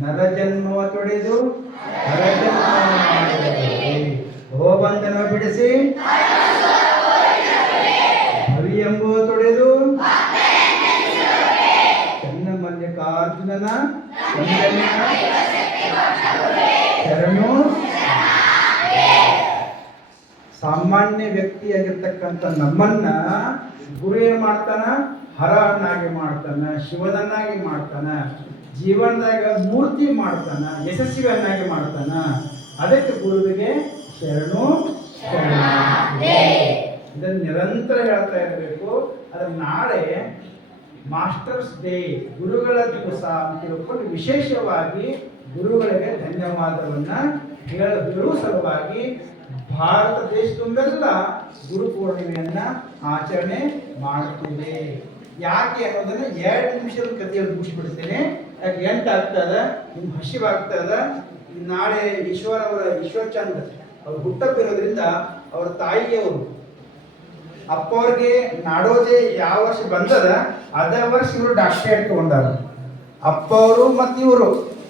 ನರಜನ್ಮವ ತೊಡೆದು ಭವಬಂಧನ ಬಿಡಿಸಿ ಭವಿ ಎಂಬುವ ತೊಡೆದು ಚನ್ನ ಮಲ್ಲಿಕಾರ್ಜುನನ ಶರಣು ಸಾಮಾನ್ಯ ವ್ಯಕ್ತಿಯಾಗಿರ್ತಕ್ಕಂಥ ನಮ್ಮನ್ನ ಗುರು ಏನ್ ಮಾಡ್ತಾನ? ಹರನಾಗಿ ಮಾಡ್ತಾನ, ಶಿವನನ್ನಾಗಿ ಮಾಡ್ತಾನ. ಜೀವನದಾಗ ಮೂರ್ತಿ ಮಾಡ್ತಾನ ಯಶಸ್ವಿಯನ್ನಾಗಿ ಮಾಡ್ತಾನ, ಅದಕ್ಕೆ ಗುರುವಿಗೆ ಶರಣು ಇದನ್ನು ನಿರಂತರ ಹೇಳ್ತಾ ಇರಬೇಕು. ಅದ್ರ ನಾಳೆ ಮಾಸ್ಟರ್ಸ್ ಡೇ, ಗುರುಗಳ ದಿವಸ ಅಂತ ತಿಳ್ಕೊಂಡು ವಿಶೇಷವಾಗಿ ಗುರುಗಳಿಗೆ ಧನ್ಯವಾದವನ್ನ ಹೇಳ ಸಲುವಾಗಿ ಭಾರತ ದೇಶ ತುಂಬೆಲ್ಲ ಗುರು ಪೂರ್ಣಿಮೆಯನ್ನ ಆಚರಣೆ ಮಾಡುತ್ತಿದೆ ಯಾಕೆ ಅನ್ನೋದನ್ನ ಎರಡು ನಿಮಿಷದ ಕಥೆಯಲ್ಲಿ ಮುಗಿಸ್ಬಿಡ್ತೇನೆ. ಯಾಕೆ ಎಂಟು ಆಗ್ತದ? ನಿಮ್ಗೆ ಹಸಿವಾಗ್ತದ ನಾಳೆ ಈಶ್ವರ ಅವರ ಈಶ್ವರಚಂದ್ರ, ಅವ್ರು ಹುಟ್ಟಪ್ಪಿರೋದ್ರಿಂದ ಅವರ ತಾಯಿಯವರು ಅಪ್ಪ ಅವ್ರಿಗೆ ನಾಡೋದೇ ಯಾವ ವರ್ಷ ಬಂದದ, ಅದೇ ವರ್ಷ ಇವರು ಡಾಕ್ಟರೇಟ್ ತಗೊಂಡಾರ. ಅಪ್ಪ ಅವರು ಮತ್ತು ಇವರು,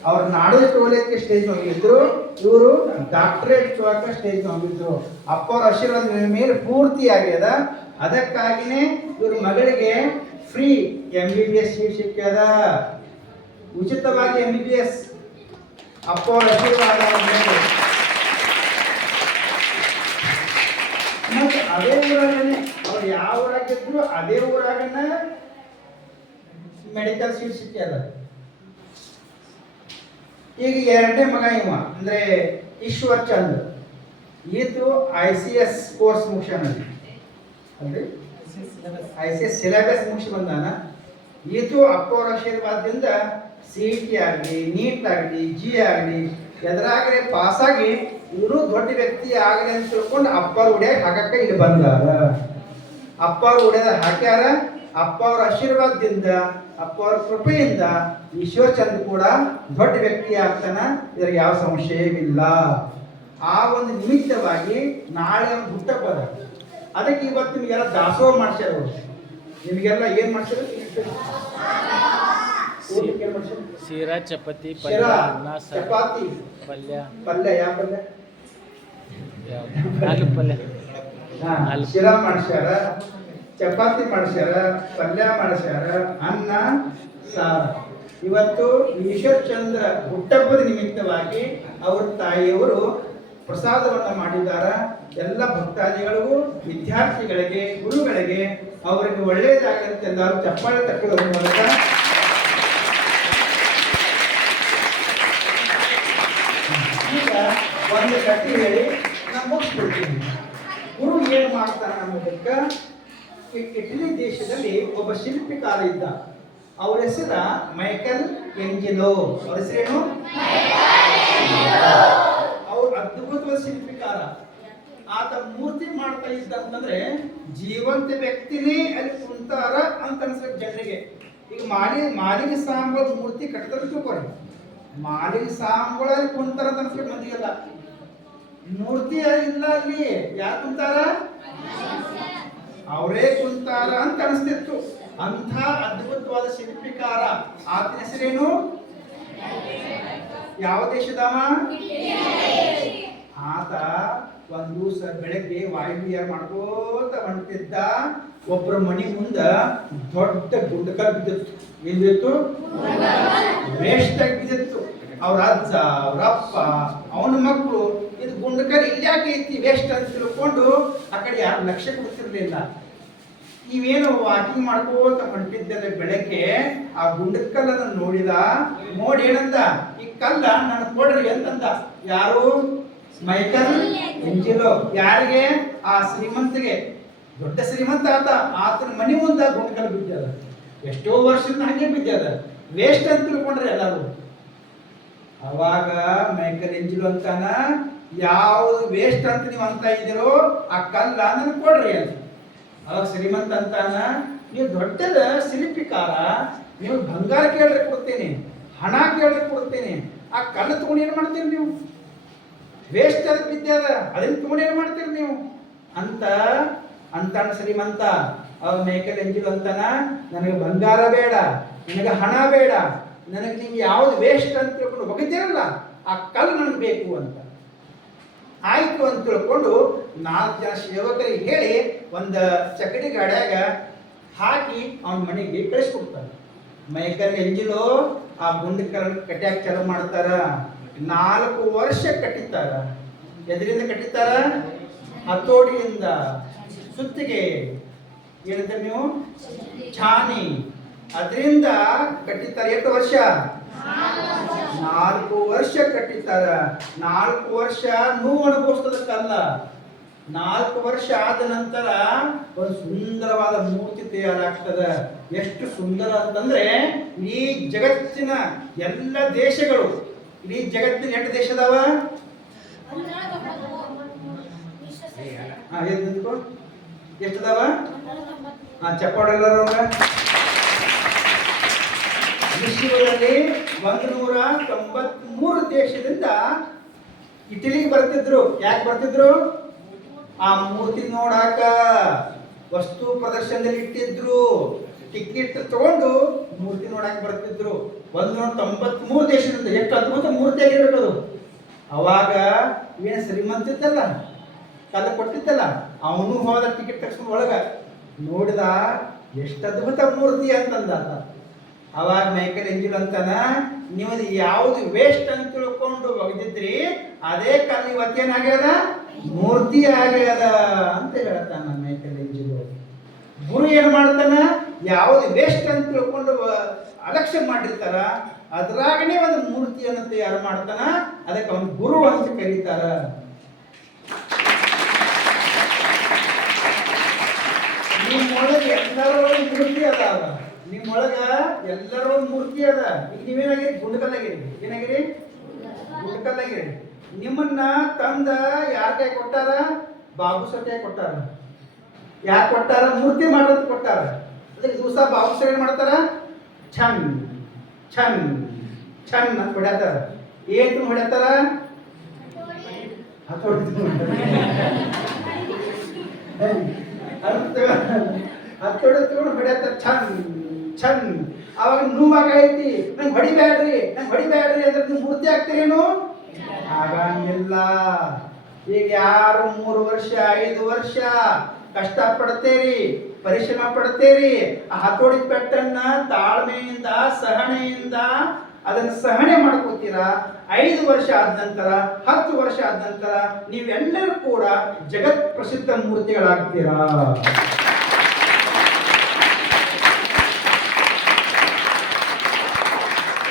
ಅವ್ರ ನಾಡೋಜೆ ತಗೊಳ್ಳಕ್ಕೆ ಸ್ಟೇಜ್ ಹೋಗಿದ್ರು, ಇವರು ಡಾಕ್ಟರೇಟ್ ತಗೋಕ ಸ್ಟೇಜ್ ಹೋಗಿದ್ರು. ಅಪ್ಪ ಅವ್ರ ಆಶೀರ್ವಾದ ಮೇಲೆ ಪೂರ್ತಿ ಆಗ್ಯದ. ಅದಕ್ಕಾಗಿನೇ ಇವ್ರ ಮಗಳಿಗೆ free M B B S seat ಸಿಕ್ಕ್ಯದ ಉಚಿತವಾಗಿ ಎಂ ಬಿ ಬಿ ಎಸ್ ಅಪ್ಪ ಅವ್ರ ಆಶೀರ್ವಾದ ಮತ್ತೆ ಅದೇ ಊರಾಗನೆ ಅವ್ರು ಯಾವ ಊರಾಗಿದ್ರು ಅದೇ ಊರಾಗನ ಮೆಡಿಕಲ್ ಸೀಟ್ ಸಿಕ್ಕಿದ ಈಗ ಎರಡನೇ ಮಗ ಇವ ಅಂದ್ರೆ ಈಶ್ವರ್ ಚಂದ್. ಈತು ಐ ಸಿ ಎಸ್ ಕೋರ್ಸ್ ಮುಗಿಸ್ಯಾನ ಅಲ್ರಿ ಐ ಸಿ ಎಸ್ ಸಿಲೆಬಸ್ ಮುಗಿಸಿ ಬಂದಾನ. ಈತು ಅಪ್ಪ ಅವರ ಆಶೀರ್ವಾದದಿಂದ ಸಿ ಟಿ ಆಗಲಿ ನೀಟ್ ಆಗಲಿ ಜಿ ಆಗಲಿ ಎದುರಾಗಲಿ ಪಾಸಾಗಿ ಇವರು ದೊಡ್ಡ ವ್ಯಕ್ತಿ ಆಗಲಿ ಅಂತ ತಿಳ್ಕೊಂಡು ಅಪ್ಪರ ಉಡ್ಯಾಗ ಹಾಕಕ್ಕೆ ಇಲ್ಲಿ ಬಂದಾರ. ಅಪ್ಪವ್ರ ಉಡ್ಯದ ಹಾಕ್ಯಾರ ಅಪ್ಪ ಅವ್ರ ಆಶೀರ್ವಾದದಿಂದ ಅಪ್ಪ ಅವ್ರ ಕೃಪೆಯಿಂದ ಈಶ್ವರಚಂದ್ರ ಕೂಡ ದೊಡ್ಡ ವ್ಯಕ್ತಿ ಆಗ್ತಾನ, ಇದ್ರಾಗ ಯಾವ ಸಂಶಯವಿಲ್ಲ ಆ ಒಂದು ನಿಮಿತ್ತವಾಗಿ ನಾಳೆ ಒಂದು ಹುಟ್ಟಬ್ಬದ ಅದಕ್ಕೆ ಇವತ್ತು ನಿಮಗೆಲ್ಲ ದಾಸೋಹ ಮಾಡ್ಸ್ಯಾರ ನಿಮಗೆಲ್ಲ ಏನು ಮಾಡ್ಸ್ಯಾರ? ಶಿರಾ ಚಪಾತಿ ಪಲ್ಯ ಅನ್ನ ಸಾರು ಚಪಾತಿ ಪಲ್ಯ. ಪಲ್ಯ ಯಾವ ಪಲ್ಯ? ಹಾಲು ಪಲ್ಯ. ಹಾ, ನಾಲ್ಕು. ಶಿರಾ ಮಾಡ್ಸ್ಯಾರ ಚಪಾತಿ ಮಾಡ್ಸ್ಯಾರ ಪಲ್ಯ ಮಾಡ್ಸ್ಯಾರ ಅನ್ನ ಸಾರು ಇವತ್ತು ಈಶ್ವರ್ ಚಂದ್ರ ಹುಟ್ಟಬ್ಬದ ನಿಮಿತ್ತವಾಗಿ ಅವ್ರ ತಾಯಿಯವರು ಪ್ರಸಾದವನ್ನು ಮಾಡಿದಾರ. ಎಲ್ಲ ಭಕ್ತಾದಿಗಳಿಗೂ ವಿದ್ಯಾರ್ಥಿಗಳಿಗೆ ಗುರುಗಳಿಗೆ ಅವರಿಗೆ ಒಳ್ಳೆಯದಾಗಿರುತ್ತೆ ಎಲ್ಲರೂ ಚಪ್ಪಾಳೆ ತಟ್ಟೋದ್ರ ಮೂಲಕ ಈಗ ಒಂದು ಕಟ್ಟಿ ಹೇಳಿ, ನಾನು ಮುಗಿಸ್ಬಿಡ್ತೀನಿ. ಗುರು ಏನು ಮಾಡ್ತಾನೆ ಅನ್ನೋದಕ್ಕೆ ಇಟಲಿ ದೇಶದಲ್ಲಿ ಒಬ್ಬ ಶಿಲ್ಪಿಕಾರ ಇದ್ದ. ಅವ್ರ ಹೆಸರ ಮೈಕಲ್ ಎಂಜಿಲೋ. ಅವ್ರ ಹೆಸರೇನು ಅವ್ರು ಅದ್ಭುತವಾದ ಶಿಲ್ಪಿಕಾರ. ಆತ ಮೂರ್ತಿ ಮಾಡ್ತಾ ಇದ್ದ ಅಂತಂದ್ರೆ, ಜೀವಂತ ವ್ಯಕ್ತಿನೇ ಅಲ್ಲಿ ಕುಂತಾರ ಅಂತ ಅನ್ಸ್ಬೇಕು ಜನರಿಗೆ. ಈಗ ಮಾಲಿ ಮಾಲಿನ ಸಾಂಬಳ ಮೂರ್ತಿ ಕಟ್ತಾರೆ ತಿಳ್ಕೊರಿ ಸಾಂಬಳ ಅಲ್ಲಿ ಕುಂತಾರ ಅಂತ ಅನ್ಸ್ಬೇಕು ಮಂದಿಗೆಲ್ಲ. ಮೂರ್ತಿ ಇಲ್ಲ ಅಲ್ಲಿ? ಯಾರು ಕುಂತಾರ? ಅವರೇ ಕುಂತಾರ ಅಂತ ಅನಿಸ್ತಿತ್ತು. ಅಂಥ ಅದ್ಭುತವಾದ ಶಿಲ್ಪಿಕಾರ. ಆತನ ಹೆಸರೇನು? ಯಾವ ದೇಶದವ ಆತ ಒಂದ್ ದಿವಸ ಬೆಳಗ್ಗೆ ವಾಯುವಿಹಾರ ಮಾಡ್ಕೋತ ಹೊಂಟಿದ್ದ ಒಬ್ಬರ ಮನಿ ಮುಂದ ದೊಡ್ಡ ಗುಡ್ಡ ಬಿದ್ದಿತ್ತು. ಏನ್ ಬಿದ್ದಿತ್ತು? ವೇಸ್ಟ್ ಬಿದ್ದಿತ್ತು. ಅವ್ರ ಅಜ್ಜ, ಅವ್ರ ಅಪ್ಪ, ಅವನ ಮಕ್ಕಳು ಇದು ಗುಂಡಕರ್ ಇಲ್ಯಾಕೆ ಐತಿ? ವೇಸ್ಟ್ ಅಂತ ತಿಳ್ಕೊಂಡು ಆ ಕಡೆ ಯಾರು ಲಕ್ಷ್ಯ ಕೊಡ್ತಿರ್ಲಿಲ್ಲ. ನೀವೇನು ವಾಕಿಂಗ್ ಮಾಡ್ಕೋತ ಹೊಂಟಿದ್ದರೆ ಬೆಳಗ್ಗೆ ಆ ಗುಂಡಕಲ್ಲನ್ನು ನೋಡಿದ, ನೋಡಿ ಏನಂದ? ಈ ಕಲ್ಲ ನನ್ನ ಕೊಡ್ರಿ ಅಂತಂದ ಯಾರು? Michelangelo. ಯಾರಿಗೆ? ಆ ಶ್ರೀಮಂತಿಗೆ. ದೊಡ್ಡ ಶ್ರೀಮಂತ ಆತ. ಆತನ ಮನೆ ಮುಂದ ಗುಂಡಕಲ್ ಬಿದ್ದದ. ಎಷ್ಟೋ ವರ್ಷದಿಂದ ಹಂಗೆ ಬಿದ್ದದ. ವೇಸ್ಟ್ ಅಂತ ತಿಳ್ಕೊಂಡ್ರೆ ಎಲ್ಲರೂ. ಅವಾಗ ಮೈಕಲ್ ಎಂಜಿಲೋ ಅಂತಾನ ಯಾವುದು ವೇಸ್ಟ್ ಅಂತ ನೀವು ಅಂತ ಇದ್ದೀರೋ ಆ ಕಲ್ಲ ನನಗೆ ಕೊಡ್ರಿ ಅಂತ. ಅವಾಗ ಶ್ರೀಮಂತ ಅಂತಾನ, ನೀವು ದೊಡ್ಡದ ಶಿಲ್ಪಿಕಾರ, ನೀವು ಬಂಗಾರ ಕೇಳ್ರೆ ಕೊಡ್ತೀನಿ, ಹಣ ಕೇಳ್ರೆ ಕೊಡ್ತೀನಿ, ಆ ಕಲ್ಲು ತಗೊಂಡು ಏನು ಮಾಡ್ತೀರಿ ನೀವು? ವೇಸ್ಟ್ ಅದ ಬಿದ್ದೆ ಅದ, ಅದನ್ನ ತಗೊಂಡು ಏನು ಮಾಡ್ತೀರಿ ನೀವು? ಅಂತ, ಅಂತಾನ ಶ್ರೀಮಂತ. ಅವ್ರ ಮೇಕಲ್ ಎಂಜಿಲು ಅಂತಾನ, ನನಗೆ ಬಂಗಾರ ಬೇಡ, ನನಗೆ ಹಣ ಬೇಡ, ನನಗೆ ನೀವು ಯಾವ್ದು ವೇಸ್ಟ್ ಅಂತ ತಿಳ್ಕೊಂಡು ಒಗಿತೀರಲ್ಲ ಆ ಕಲ್ಲು ನನಗೆ ಬೇಕು ಅಂತ. ಆಯ್ತು ಅಂತ ತಿಳ್ಕೊಂಡು ನಾಲ್ಕು ಜನ ಸೇವಕರಿಗೆ ಹೇಳಿ ಒಂದು ಚಕಡಿ ಗಾಡ್ಯಾಗ ಹಾಕಿ ಅವನ ಮನೆಗೆ ಕಳಿಸ್ಕೊಡ್ತಾನೆ. ಮೈಕಲ್ ಎಂಜಿಲು ಆ ಗುಂಡು ಕಲರ್ ಕಟ್ಯಾಕ ಚಾಲು ಮಾಡ್ತಾರ. ನಾಲ್ಕು ವರ್ಷ ಕಟ್ಟಿತಾರ ಎದರಿಂದ ಕಟ್ಟಿತಾರ ಹತೋಡಿಯಿಂದ. ಸುತ್ತಿಗೆ ಏನಂತ ನೀವು? ಛಾನಿ ಅದರಿಂದ ಕಟ್ಟಿತಾರೆ ಎಷ್ಟು ವರ್ಷ. ನಾಲ್ಕು ವರ್ಷ ಕಟ್ಟಿತಾರ ನಾಲ್ಕು ವರ್ಷ ನೋವು ಅನುಭವಿಸ್ತದಕ್ಕಲ್ಲ. ನಾಲ್ಕು ವರ್ಷ ಆದ ನಂತರ ಒಂದು ಸುಂದರವಾದ ಮೂರ್ತಿ ತಯಾರಾಗ್ತದ. ಎಷ್ಟು ಸುಂದರ ಅಂತಂದ್ರೆ ಈ ಜಗತ್ತಿನ ಎಲ್ಲ ದೇಶಗಳು ಇಡೀ ಜಗತ್ತಿನ ಎಂಟು ದೇಶ ಅದಾವ? ಹಾ ಚಪ್ಪಾಡ ಎಲ್ಲರೂ ವಿಶ್ವದಲ್ಲಿ ಒಂದು ನೂರ ತೊಂಬತ್ಮೂರು ದೇಶದಿಂದ ಇಟಲಿಗೆ ಬರ್ತಿದ್ರು. ಯಾಕೆ ಬರ್ತಿದ್ರು? ಆ ಮೂರ್ತಿ ನೋಡಾಕ ವಸ್ತು ಪ್ರದರ್ಶನದಲ್ಲಿ ಇಟ್ಟಿದ್ರು. ಟಿಕೆಟ್ ತಗೊಂಡು ಮೂರ್ತಿ ನೋಡಾಕ ಬರ್ತಿದ್ರು. ಒಂದು ನೂರ ತೊಂಬತ್ಮೂರು ದೇಶದಿಂದ. ಎಷ್ಟು ಅದ್ಭುತ ಮೂರ್ತಿ ಆಗಿರ್ಬೇಕು ಅವಾಗ ಏನು ಶ್ರೀಮಂತ ಇದ್ದಲ್ಲ ಕಾಲ ಕೊಟ್ಟಿದ್ದಲ್ಲ, ಅವನು ಹೋದ ಟಿಕೆಟ್ ತಕ್ಷಣ ಒಳಗ ನೋಡಿದ ಎಷ್ಟು ಅದ್ಭುತ ಮೂರ್ತಿ ಅಂತಂದ. ಅವಾಗ ಮೈಕಲ್ ಎಂಜಿಲ್ ಅಂತಾನ ನೀವು ಯಾವ್ದು ವೇಸ್ಟ್ ಅಂತ ತಿಳ್ಕೊಂಡು ಒಗೆದಿದ್ರಿ, ಅದೇ ಕಲ್ಲು ಇವತ್ತೇನಾಗ್ಯದ ಮೂರ್ತಿ ಆಗ್ಯದ, ಅಂತ ಹೇಳ್ತಾನ ಮೈಕಲ್ ಎಂಜಿಲ್ ಗುರು ಏನ್ ಮಾಡ್ತಾನ, ಯಾವುದು ವೇಸ್ಟ್ ಅಂತ ತಿಳ್ಕೊಂಡು ಅಲಕ್ಷ್ಯ ಮಾಡಿರ್ತಾರ, ಅದ್ರಾಗನೇ ಒಂದು ಮೂರ್ತಿಯನ್ನು ತಯಾರು ಮಾಡ್ತಾನ, ಅದಕ್ಕೆ ಅವನು ಗುರು ಅಂತ ಕರೀತಾರ. ಎಲ್ಲರ ಮೂರ್ತಿ ಅದಾವ. ನಿಮ್ಮೊಳಗ ಎಲ್ಲರೂ ಒಂದು ಮೂರ್ತಿ ಅದ. ಈಗ ನೀವೇನಾಗಿರಿ? ಗುಂಡಕಲ್ಲಾಗಿರಿ. ಏನಾಗಿರಿ? ಗುಂಡಕಲ್ಲಾಗಿರಿ. ನಿಮ್ಮನ್ನ ತಂದ ಯಾರ ಕೈ ಕೊಟ್ಟಾರ? ಬಾಬು ಸರ್ ಕೈ ಕೊಟ್ಟಾರ. ಯಾರು ಕೊಟ್ಟಾರ? ಮೂರ್ತಿ ಮಾಡೋದು ಕೊಟ್ಟಾರ. ಅದಕ್ಕೆ ದಿವಸ ಬಾಬು ಸರ್ ಏನ್ ಮಾಡ್ತಾರ? ಛನ್ ಛನ್ ಛನ್ ಅಂತ ಹೊಡ್ಯಾತಾರ. ಏನ್ ಹೊಡ್ಯಾತಾರ? ಹತೋಟಿ ಹತ್ತೊಡೆ ತಗೊಂಡು ಹೊಡ್ಯಾತ ಛನ್ ಛನ್. ಅವಾಗ ನೋವಾಗೈತಿ ನಂಗೆ ಹೊಡಿಬೇಡ್ರಿ ನಂಗೆ ಹೊಡಿಬೇಡ್ರಿ ಅಂದ್ರೆ ನೀವು ಪೂರ್ತಿ ಆಗ್ತೀರೇನು? ಆಗಂಗಿಲ್ಲ ಈಗ ಯಾರು ಮೂರು ವರ್ಷ, ಐದು ವರ್ಷ ಕಷ್ಟ ಪಡ್ತೇರಿ ಪರಿಶ್ರಮ ಪಡ್ತೇರಿ, ಆ ಹತೋಡಿ ಪೆಟ್ಟನ್ನ ತಾಳ್ಮೆಯಿಂದ, ಸಹನೆಯಿಂದ ಅದನ್ನ ಸಹನೆ ಮಾಡ್ಕೋತೀರಾ. ಐದು ವರ್ಷ ಆದ ನಂತರ, ಹತ್ತು ವರ್ಷ ಆದ ನಂತರ ನೀವೆಲ್ಲರೂ ಕೂಡ ಜಗತ್ ಪ್ರಸಿದ್ಧ ಮೂರ್ತಿಗಳಾಗ್ತೀರಾ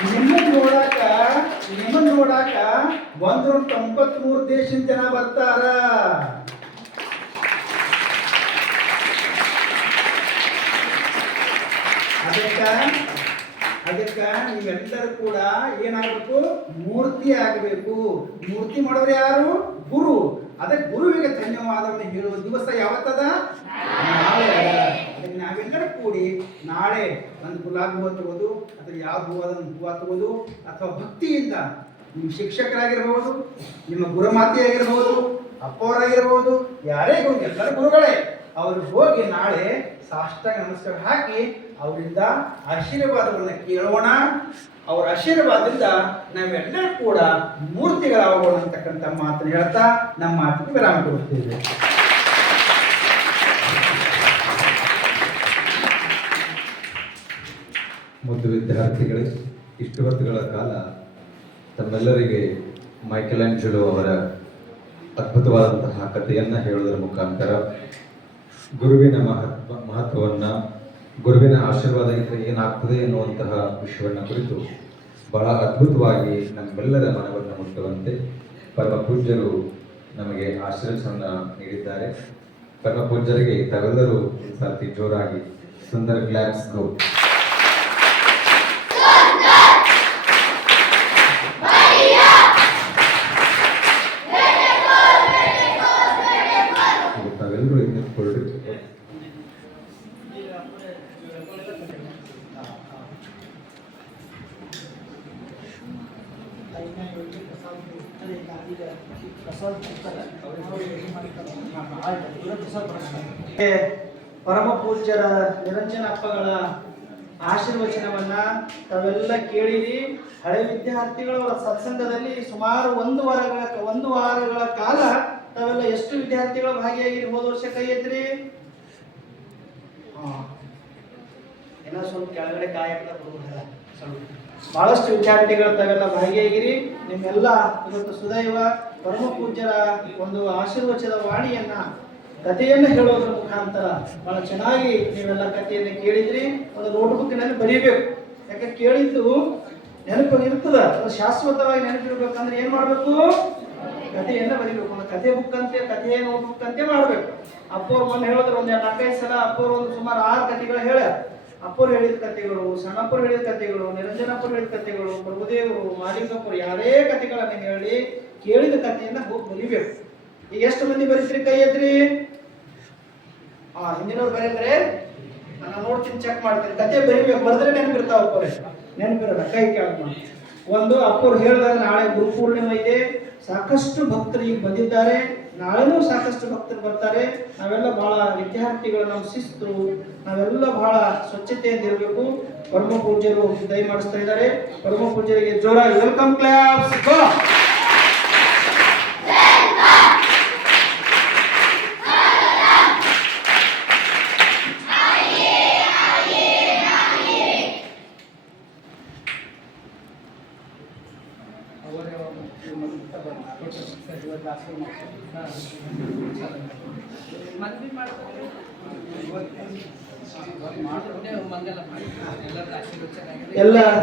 ನಿಮ್ಮನ್ನ ನೋಡಾಕ ನಿಮ್ಮನ್ನ ನೋಡಾಕ ಒಂದ್ ತೊಂಬತ್ಮೂರು ದೇಶದ ಜನ ಬರ್ತಾರ. ಅದಕ್ಕ ಅದಕ್ಕ ನೀವೆಲ್ಲರೂ ಕೂಡ ಏನಾಗಬೇಕು? ಮೂರ್ತಿ ಆಗಬೇಕು. ಮೂರ್ತಿ ಮಾಡೋರು ಯಾರು? ಗುರು. ಅದಕ್ಕೆ ಗುರುವಿಗೆ ಧನ್ಯವಾದವನ್ನು ಹೇಳುವ ದಿವಸ ಯಾವತ್ತದ? ನಾಳೆ. ನಾವೆಲ್ಲರೂ ಕೂಡಿ ನಾಳೆ ಒಂದು ಗುಲಾಬಿ ಹೂವು ತಗೋದು, ಅಥವಾ ಯಾವ ಹೂವು ಹೂವು ತಗೋದು, ಅಥವಾ ಭಕ್ತಿಯಿಂದ ನಿಮ್ಮ ಶಿಕ್ಷಕರಾಗಿರ್ಬೋದು, ನಿಮ್ಮ ಗುರುಮಾತೆಯಾಗಿರ್ಬೋದು, ಅಪ್ಪವರಾಗಿರ್ಬೋದು, ಯಾರೇ ಗುರು ಎಲ್ಲರೂ ಗುರುಗಳೇ, ಅವರು ಹೋಗಿ ನಾಳೆ ಸಾಷ್ಟಾಂಗ ನಮಸ್ಕಾರ ಹಾಕಿ ಅವರಿಂದ ಆಶೀರ್ವಾದವನ್ನು ಕೇಳೋಣ. ಅವರ ಆಶೀರ್ವಾದದಿಂದ ನಾವೆಲ್ಲರೂ ಕೂಡ ಮೂರ್ತಿಗಳಾಗೋಣ ಅಂತಕ್ಕಂಥ ಮಾತನ್ನು ಹೇಳ್ತಾ ನಮ್ಮ ಮಾತಿಗೆ ವಿರಾಮ ಕೊಡ್ತೇವೆ. ಮತ್ತು ವಿದ್ಯಾರ್ಥಿಗಳೇ ಇಷ್ಟು ವರ್ಷಗಳ ಕಾಲ ತಮ್ಮೆಲ್ಲರಿಗೆ ಮೈಕೆಲ್ ಆಂಜಲೋ ಅವರ ಅದ್ಭುತವಾದಂತಹ ಕಥೆಯನ್ನು ಹೇಳುವುದರ ಮುಖಾಂತರ ಗುರುವಿನ ಮಹತ್ವ, ಮಹತ್ವವನ್ನ, ಗುರುವಿನ ಆಶೀರ್ವಾದ ಇದ್ದರೆ ಏನಾಗ್ತದೆ ಎನ್ನುವಂತಹ ವಿಷಯವನ್ನು ಕುರಿತು ಬಹಳ ಅದ್ಭುತವಾಗಿ ನಮ್ಮೆಲ್ಲರ ಮನವನ್ನು ಮುಟ್ಟುವಂತೆ ಪರಮ ಪೂಜ್ಯರು ನಮಗೆ ಆಶೀರ್ವಚನ ನೀಡಿದ್ದಾರೆ. ಪರಮ ಪೂಜ್ಯರಿಗೆ ತಾವೆಲ್ಲರೂ ಸಾರ್ತಿ ಜೋರಾಗಿ ಸುಂದರ ಗ್ಲಾಸ್ ಗೋ ಇದು ತಾವೆಲ್ಲರೂ ಎನ್ನಿಸ್ಕೊಳ್ರಿ ಪರಮ ಪೂಜ್ಯರ ನಿರಂಜನ ಅಪ್ಪಗಳ ಆಶೀರ್ವಚನವನ್ನ ತಾವೆಲ್ಲ ಕೇಳಿರಿ. ಹಳೆ ವಿದ್ಯಾರ್ಥಿಗಳ ಸತ್ಸಂಗದಲ್ಲಿ ಸುಮಾರು ಒಂದು ವಾರಗಳ ಒಂದು ವಾರಗಳ ಕಾಲ ತಾವೆಲ್ಲ ಎಷ್ಟು ವಿದ್ಯಾರ್ಥಿಗಳು ಭಾಗಿಯಾಗಿರಿ? ಹೋದ ವರ್ಷ ಕೈ ಏನೋ ಸ್ವಲ್ಪ ಕೆಳಗಡೆ ಕಾಯಕ ಸ್ವಲ್ಪ. ಬಹಳಷ್ಟು ವಿದ್ಯಾರ್ಥಿಗಳು ತಾವೆಲ್ಲ ಭಾಗಿಯಾಗಿರಿ ನಿಮ್ಮೆಲ್ಲ ಇವತ್ತು ಸುದೈವ ಪರಮ ಪೂಜ್ಯರ ಒಂದು ಆಶೀರ್ವಚದ ವಾಣಿಯನ್ನ, ಕಥೆಯನ್ನು ಹೇಳೋದ್ರ ಮುಖಾಂತರ ಬಹಳ ಚೆನ್ನಾಗಿ ನೀವೆಲ್ಲ ಕಥೆಯನ್ನು ಕೇಳಿದ್ರಿ. ಒಂದು ನೋಟ್ಬುಕ್ಕಿನಲ್ಲಿ ಬರೀಬೇಕು. ಯಾಕೆ ಕೇಳಿದ್ದು ನೆನಪು ಇರ್ತದ ಶಾಶ್ವತವಾಗಿ ನೆನಪಿರ್ಬೇಕಂದ್ರೆ ಏನ್ ಮಾಡ್ಬೇಕು? ಕಥೆಯನ್ನ ಬರೀಬೇಕು. ಒಂದು ಕಥೆ ಬುಕ್ ಅಂತೆ ಕಥೆ ನೋಟ್ಬುಕ್ ಅಂತೆ ಮಾಡ್ಬೇಕು. ಅಪ್ಪವ್ರು ಮೊನ್ನೆ ಹೇಳಿದ್ರು ಒಂದ್ ನಾಲ್ಕೈದು ಸಲ ಅಪ್ಪವ್ರು ಒಂದು ಸುಮಾರು ಆರು ಕಥೆಗಳು ಹೇಳ್ಯಾರ. ಅಪ್ಪರು ಹೇಳಿದ ಕಥೆಗಳು ಸಣ್ಣಪ್ಪರು ಹೇಳಿದ ಕಥೆಗಳು ನಿರಂಜನಪ್ಪರು ಹೇಳಿದ ಕಥೆಗಳು ಪ್ರಭುದೇವರು, ಮಾಲಿಂಗಪ್ಪರು ಯಾರೇ ಕಥೆಗಳನ್ನು ಹೇಳಿ ಕೇಳಿದ ಕಥೆಯನ್ನ ಹೋಗಿ ಬರಿಬೇಕು. ಈಗ ಎಷ್ಟು ಮಂದಿ ಬರೀತ್ರಿ ಕೈ ಎದ್ರಿ ಆ, ಹಿಂದಿನವ್ರು ಬರೀದ್ರೆ ನಾನು ನೋಡ್ತೀನಿ ಚೆಕ್ ಮಾಡ್ತೀನಿ. ಕತೆ ಬರಿಬೇಕು. ಬರೆದ್ರೆ ನೆನಪಿರ್ತಾವ ನೆನಪಿರೋದ ಕೈ ಕೇಳ ಒಂದು ಅಪ್ಪರು ಹೇಳಿದಾಗ ನಾಳೆ ಗುರು ಪೂರ್ಣಿಮೆ ಇದೆ ಸಾಕಷ್ಟು ಭಕ್ತರು ಈಗ ಬಂದಿದ್ದಾರೆ. ನಾಳೆನೂ ಸಾಕಷ್ಟು ಭಕ್ತರು ಬರ್ತಾರೆ. ನಾವೆಲ್ಲ ಬಹಳ ವಿದ್ಯಾರ್ಥಿಗಳು ನಮ್ಮ ಶಿಸ್ತು ನಾವೆಲ್ಲ ಬಹಳ ಸ್ವಚ್ಛತೆಯಿಂದ ಇರಬೇಕು. ಪರಮ ಪೂಜ್ಯರು ದಯ ಮಾಡಿಸ್ತಾ ಇದ್ದಾರೆ. ಪರಮ ಪೂಜ್ಯರಿಗೆ ಜೋರಾಗಿ ವೆಲ್ಕಮ್ ಕ್ಲಾಸ್